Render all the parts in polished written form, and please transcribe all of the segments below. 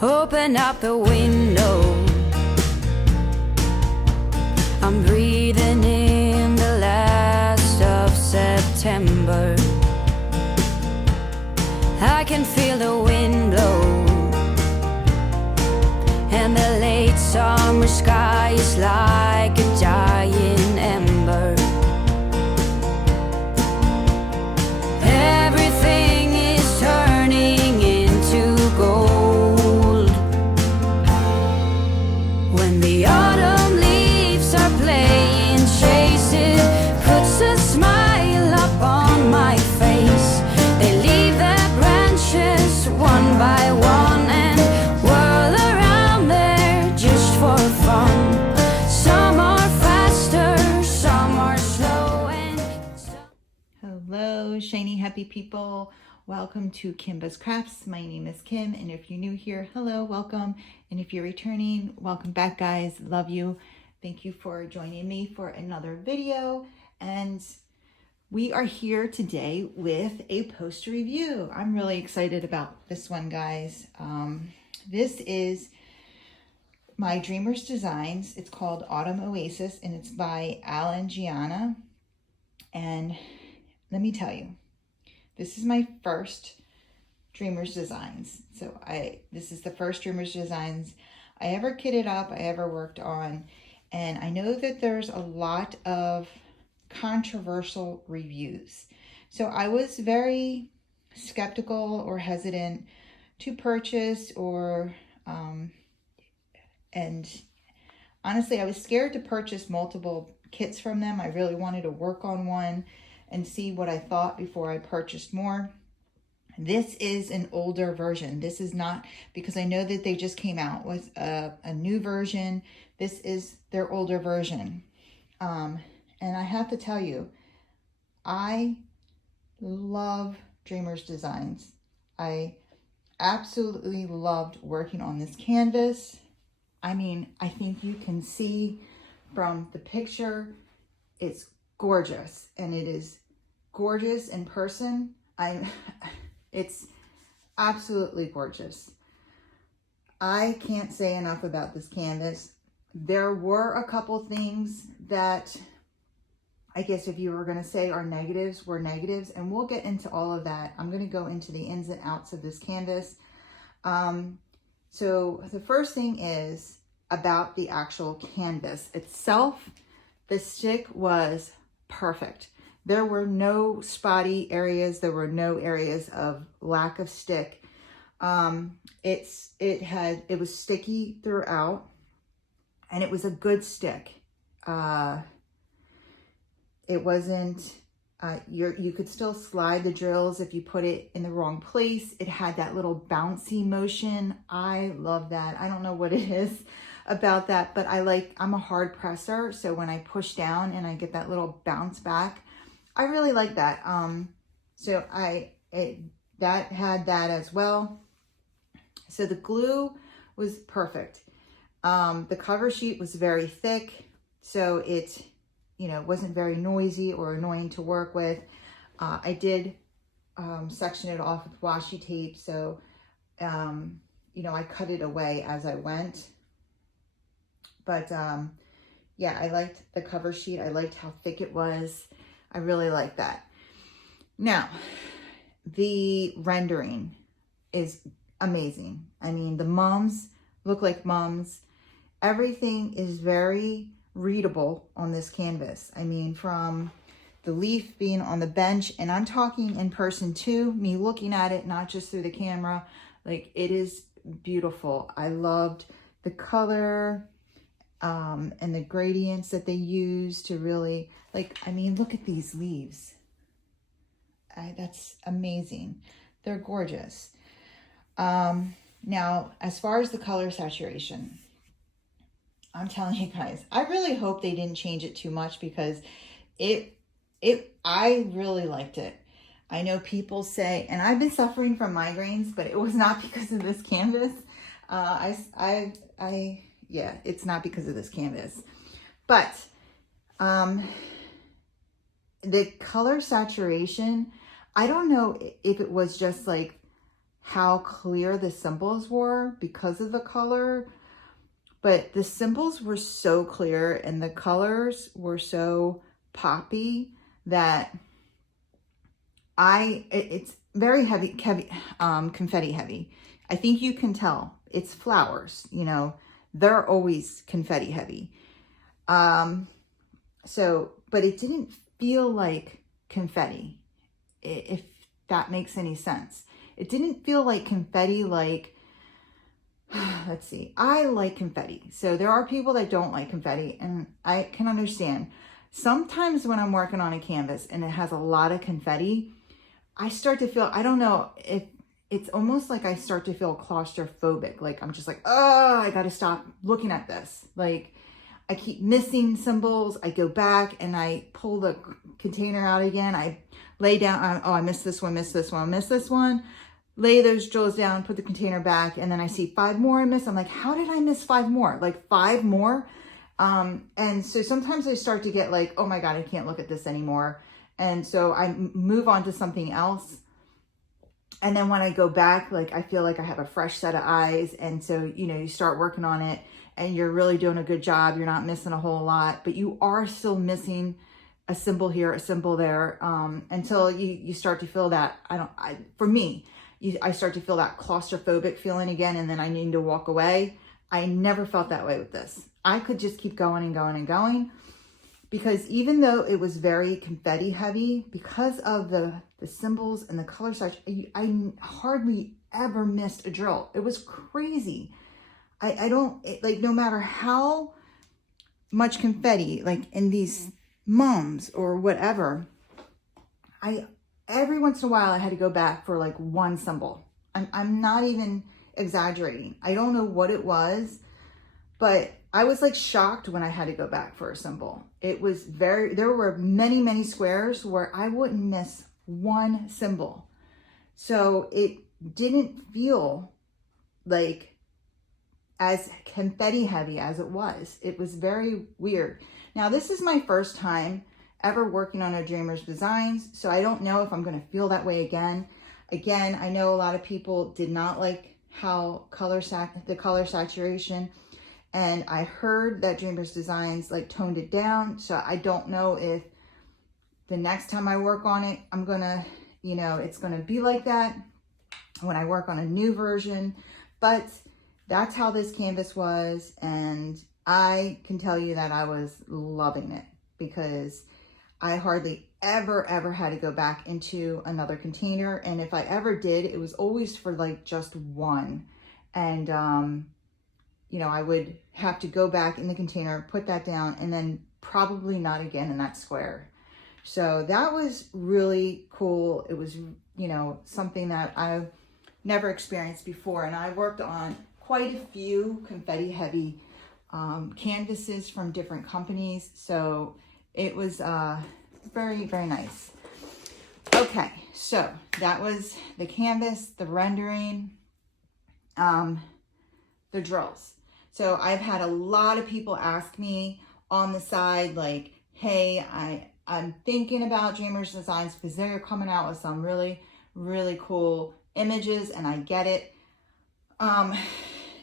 Open up the window. I'm breathing in the last of September. I can feel the wind blow, and the late summer sky is like a dying ember. Everything is turning into gold. When the autumn leaves are playing chase, it puts a smile up on my face. They leave their branches one by one and whirl around there just for fun. Some are faster, some are slow, and Hello, shiny happy people. Welcome to Kimbaskrafts. My name is Kim, and if you're new here, hello, welcome. And if you're returning, welcome back, guys. Love you. Thank you for joining me for another video. And we are here today with a poster review. I'm really excited about this one, guys. This is my Dreamers Designs. It's called Autumn Oasis, and it's by Alan Gianna. And let me tell you, this is my first Dreamers Designs. So this is the first Dreamers Designs I ever kitted up, I ever worked on. And I know that there's a lot of controversial reviews. So I was very skeptical or hesitant to purchase and honestly, I was scared to purchase multiple kits from them. I really wanted to work on one and see what I thought before I purchased more. This is an older version. This is not, because I know that they just came out with a new version. This is their older version. And I have to tell you, I love Dreamers Designs. I absolutely loved working on this canvas. I mean, I think you can see from the picture, it's gorgeous, and it is gorgeous in person. It's absolutely gorgeous. I can't say enough about this canvas. There were a couple things that I guess if you were going to say are negatives, were negatives, and we'll get into all of that. I'm going to go into the ins and outs of this canvas. So the first thing is about the actual canvas itself. The stick was perfect. There were no spotty areas. There were no areas of lack of stick. It was sticky throughout, and it was a good stick. It wasn't, you could still slide the drills if you put it in the wrong place. It had that little bouncy motion. I love that. I don't know what it is about that, but I'm a hard presser. So when I push down and I get that little bounce back, I really like that. So that had that as well. So the glue was perfect. The cover sheet was very thick, so it, wasn't very noisy or annoying to work with. I did section it off with washi tape, so I cut it away as I went. But yeah, I liked the cover sheet. I liked how thick it was. I really like that. Now, the rendering is amazing. I mean, the mums look like mums. Everything is very readable on this canvas. I mean, from the leaf being on the bench, and I'm talking in person too, me looking at it, not just through the camera, like, it is beautiful. I loved the color and the gradients that they use to really, look at these leaves. That's amazing. They're gorgeous. Now, as far as the color saturation, I'm telling you guys, I really hope they didn't change it too much, because I really liked it. I know people say, and I've been suffering from migraines, but it was not because of this canvas. Yeah, it's not because of this canvas. But the color saturation, I don't know if it was just like how clear the symbols were because of the color. But the symbols were so clear and the colors were so poppy that it's very heavy, confetti heavy. I think you can tell it's flowers, you know, they're always confetti heavy. But it didn't feel like confetti, if that makes any sense. It didn't feel like confetti, like, let's see, I like confetti. So there are people that don't like confetti, and I can understand. Sometimes when I'm working on a canvas and it has a lot of confetti, I start to feel, I don't know, if it's almost like I start to feel claustrophobic. Like I'm just like, oh, I got to stop looking at this. Like I keep missing symbols. I go back and I pull the container out again. I lay down, oh, I missed this one, missed this one, missed this one. Lay those drills down, put the container back, and then I see 5 more I miss. I'm like, how did I miss 5 more? Like 5 more? And so sometimes I start to get like, oh my God, I can't look at this anymore. And so I move on to something else. And then when I go back, like I feel like I have a fresh set of eyes. And so, you know, you start working on it and you're really doing a good job. You're not missing a whole lot, but you are still missing a symbol here, a symbol there, until you start to feel that, for me, I start to feel that claustrophobic feeling again, and then I need to walk away. I never felt that way with this. I could just keep going and going and going, because even though it was very confetti heavy, because of the symbols and the color I hardly ever missed a drill. It was crazy. Like no matter how much confetti, like in these mums or whatever, every once in a while I had to go back for like one symbol. I'm not even exaggerating. I don't know what it was, but I was like shocked when I had to go back for a symbol. It was there were many, many squares where I wouldn't miss one symbol. So it didn't feel like as confetti heavy as it was. It was very weird. Now, this is my first time ever working on a Dreamer's designs, so I don't know if I'm going to feel that way again. Again, I know a lot of people did not like how the color saturation, and I heard that Dreamer's designs like toned it down, so I don't know if the next time I work on it, I'm gonna, you know, it's gonna be like that when I work on a new version. But that's how this canvas was, and I can tell you that I was loving it, because I hardly ever had to go back into another container. And if I ever did, it was always for like just one. And, you know, I would have to go back in the container, put that down, and then probably not again in that square. So that was really cool. It was, you know, something that I've never experienced before. And I worked on quite a few confetti heavy canvases from different companies. So it was very, very nice. Okay, so that was the canvas, the rendering, the drills. So I've had a lot of people ask me on the side, like, hey, I'm thinking about Dreamer's Designs because they're coming out with some really, really cool images, and I get it.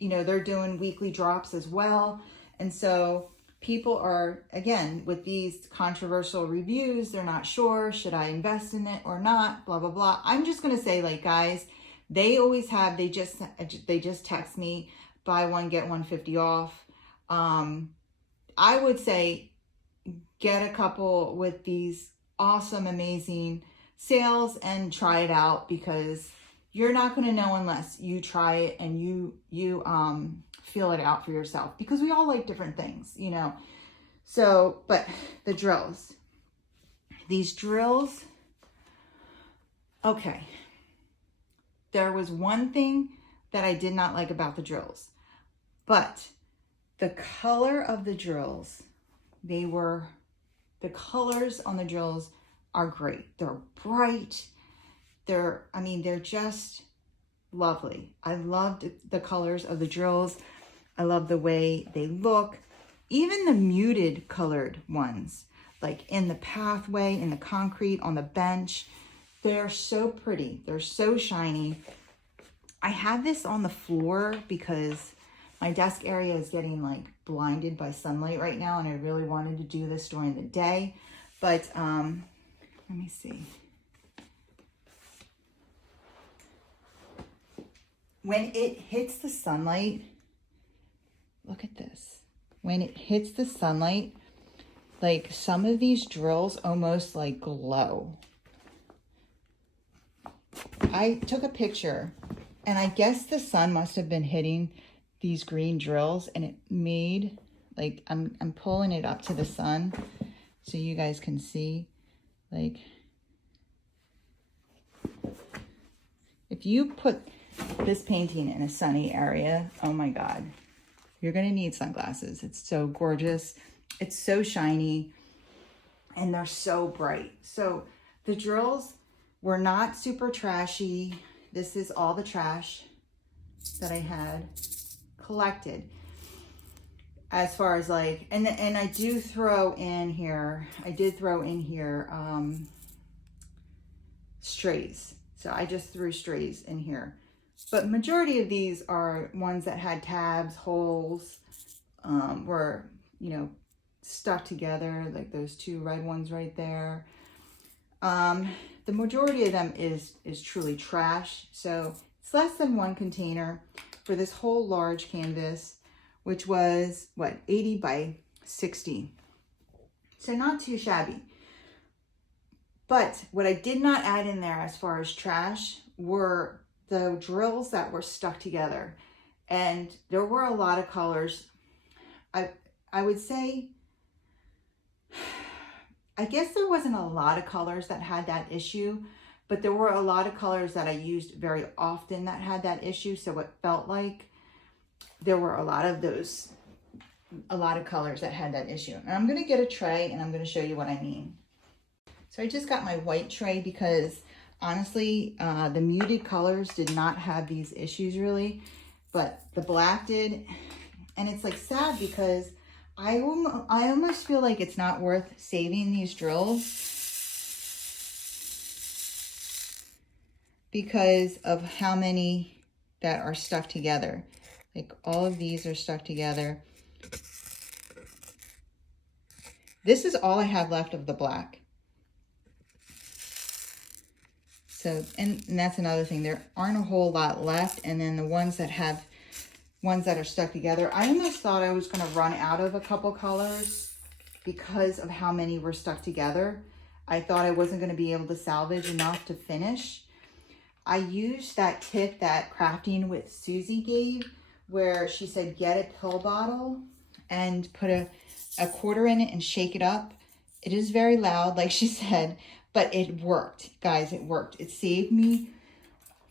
You know, they're doing weekly drops as well. And so people are, again, with these controversial reviews, they're not sure, should I invest in it or not, blah, blah, blah. I'm just going to say, like, guys, they always have, they just text me, buy one, get one 50 off. I would say get a couple with these awesome, amazing sales and try it out, because you're not going to know unless you try it and you feel it out for yourself, because we all like different things, you know. So, but the drills, these drills, okay. There was one thing that I did not like about the drills, but the color of the drills, the colors on the drills are great. They're bright. They're just lovely. I loved the colors of the drills. I love the way they look. Even the muted colored ones, like in the pathway, in the concrete, on the bench, they're so pretty. They're so shiny. I have this on the floor because my desk area is getting like blinded by sunlight right now, and I really wanted to do this during the day. But let me see. When it hits the sunlight, look at this. When it hits the sunlight, like some of these drills almost like glow. I took a picture, and I guess the sun must have been hitting these green drills, and it made like, I'm pulling it up to the sun so you guys can see. Like, if you put this painting in a sunny area, oh my God, you're gonna need sunglasses. It's so gorgeous. It's so shiny, and they're so bright. So the drills were not super trashy. This is all the trash that I had collected. As far as like, and I do throw in here, I did throw in here strays. So I just threw strays in here. But majority of these are ones that had tabs, holes, were, you know, stuck together, like those two red ones right there. The majority of them is truly trash. So it's less than one container for this whole large canvas, which was what, 80 by 60. So not too shabby. But what I did not add in there as far as trash were the drills that were stuck together. And there were a lot of colors. I would say, I guess there wasn't a lot of colors that had that issue, but there were a lot of colors that I used very often that had that issue. So it felt like there were a lot of colors that had that issue. And I'm gonna get a tray and I'm gonna show you what I mean. So I just got my white tray because honestly, the muted colors did not have these issues really, but the black did. And it's like sad because I almost feel like it's not worth saving these drills because of how many that are stuck together. Like all of these are stuck together. This is all I have left of the black. So, and that's another thing. There aren't a whole lot left. And then the ones that are stuck together, I almost thought I was going to run out of a couple colors because of how many were stuck together. I thought I wasn't going to be able to salvage enough to finish. I used that tip that Crafting with Susie gave, where she said, get a pill bottle and put a quarter in it and shake it up. It is very loud, like she said, but it worked, guys, it worked. It saved me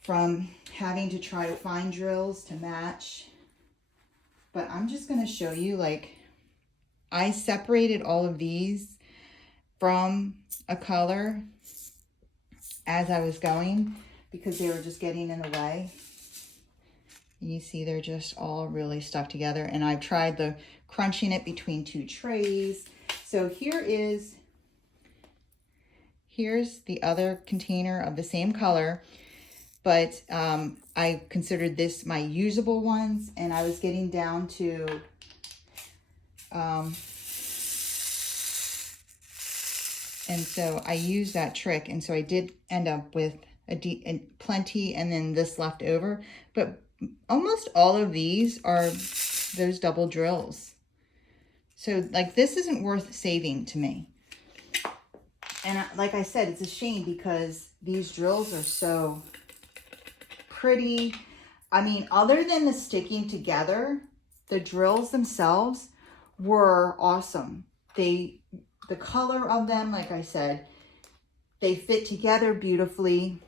from having to try to find drills to match. But I'm just gonna show you, like, I separated all of these from a color as I was going because they were just getting in the way. You see they're just all really stuck together, and I've tried the crunching it between two trays. So here's the other container of the same color, but I considered this my usable ones, and I was getting down to and so I used that trick, and so I did end up with plenty and then this left over, but almost all of these are those double drills. So like this isn't worth saving to me. And like I said, it's a shame because these drills are so pretty. I mean, other than the sticking together, the drills themselves were awesome. The color of them, like I said, they fit together beautifully.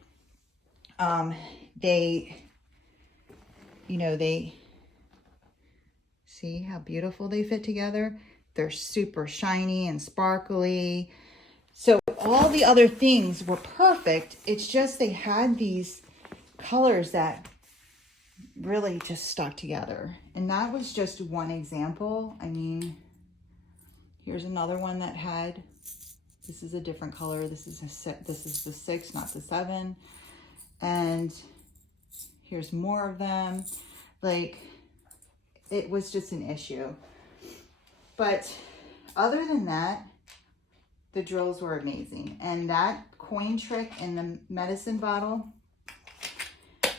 They see how beautiful they fit together. They're super shiny and sparkly. So all the other things were perfect. It's just they had these colors that really just stuck together. And that was just one example. I mean, here's another one that had, this is a different color. This is the 6, not the 7. And Here's more of them. Like, it was just an issue. But other than that, the drills were amazing. And that coin trick in the medicine bottle,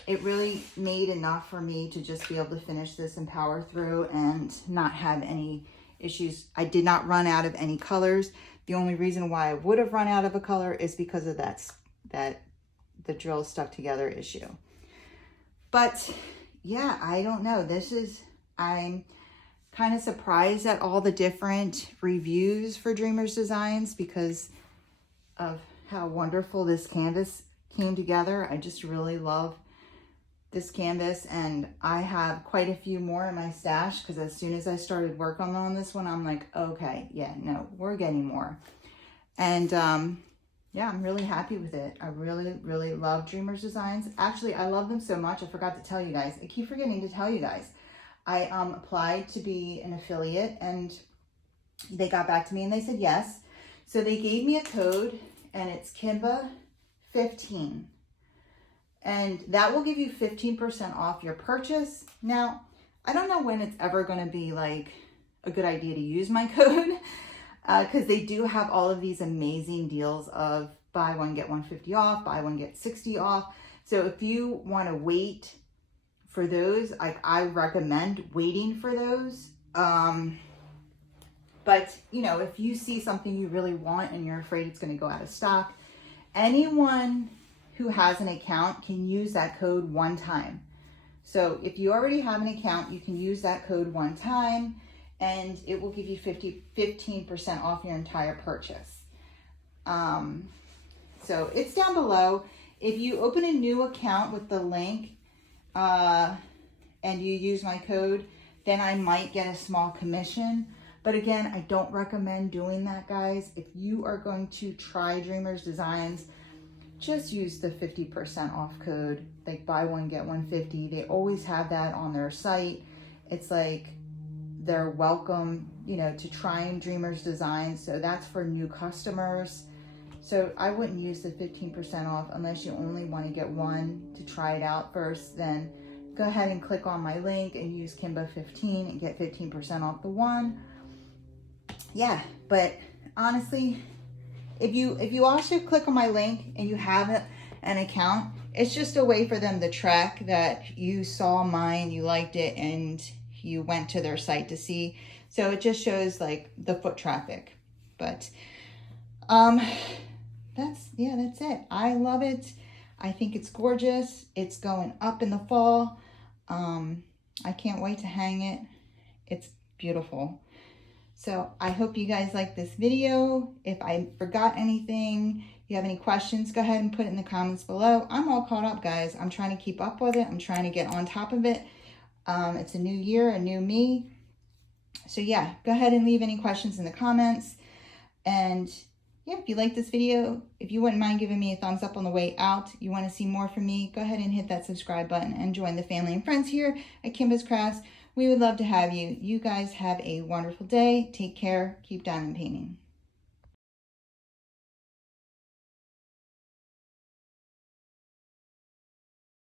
it really made enough for me to just be able to finish this and power through and not have any issues. I did not run out of any colors. The only reason why I would have run out of a color is because of that the drill stuck together issue. But yeah, I don't know. I'm kind of surprised at all the different reviews for Dreamers Designs because of how wonderful this canvas came together. I just really love this canvas, and I have quite a few more in my stash because as soon as I started working on this one, I'm like, okay, yeah, no, we're getting more. And yeah, I'm really happy with it. I really, really love Dreamers Designs. Actually, I love them so much, I forgot to tell you guys. I keep forgetting to tell you guys. I applied to be an affiliate, and they got back to me and they said yes. So they gave me a code, and it's Kimba15. And that will give you 15% off your purchase. Now, I don't know when it's ever going to be like a good idea to use my code because they do have all of these amazing deals of buy one, get one 50 off, buy one, get 60 off. So if you want to wait for those, I recommend waiting for those. But, you know, if you see something you really want and you're afraid it's going to go out of stock, anyone who has an account can use that code one time. So if you already have an account, you can use that code one time and it will give you 15% off your entire purchase. So it's down below. If you open a new account with the link and you use my code, then I might get a small commission. But again, I don't recommend doing that, guys. If you are going to try Dreamers Designs, just use the 50% off code, like buy one, get one 50. They always have that on their site. It's like they're welcome, you know, to trying Dreamers Designs. So that's for new customers. So I wouldn't use the 15% off unless you only want to get one to try it out first. Then go ahead and click on my link and use Kimba15 and get 15% off the one. Yeah, but honestly, if you also click on my link and you have an account, it's just a way for them to track that you saw mine, you liked it, and you went to their site to see. So it just shows like the foot traffic. But that's it. I love it. I think it's gorgeous. It's going up in the fall. I can't wait to hang it. It's beautiful. So I hope you guys like this video. If I forgot anything, you have any questions, go ahead and put it in the comments below. I'm all caught up, guys. I'm trying to keep up with it. I'm trying to get on top of it. It's a new year, a new me. So yeah, go ahead and leave any questions in the comments. And yeah, if you like this video, if you wouldn't mind giving me a thumbs up on the way out, you want to see more from me, go ahead and hit that subscribe button and join the family and friends here at Kimbaskrafts. We would love to have you. You guys have a wonderful day. Take care. Keep diamond painting.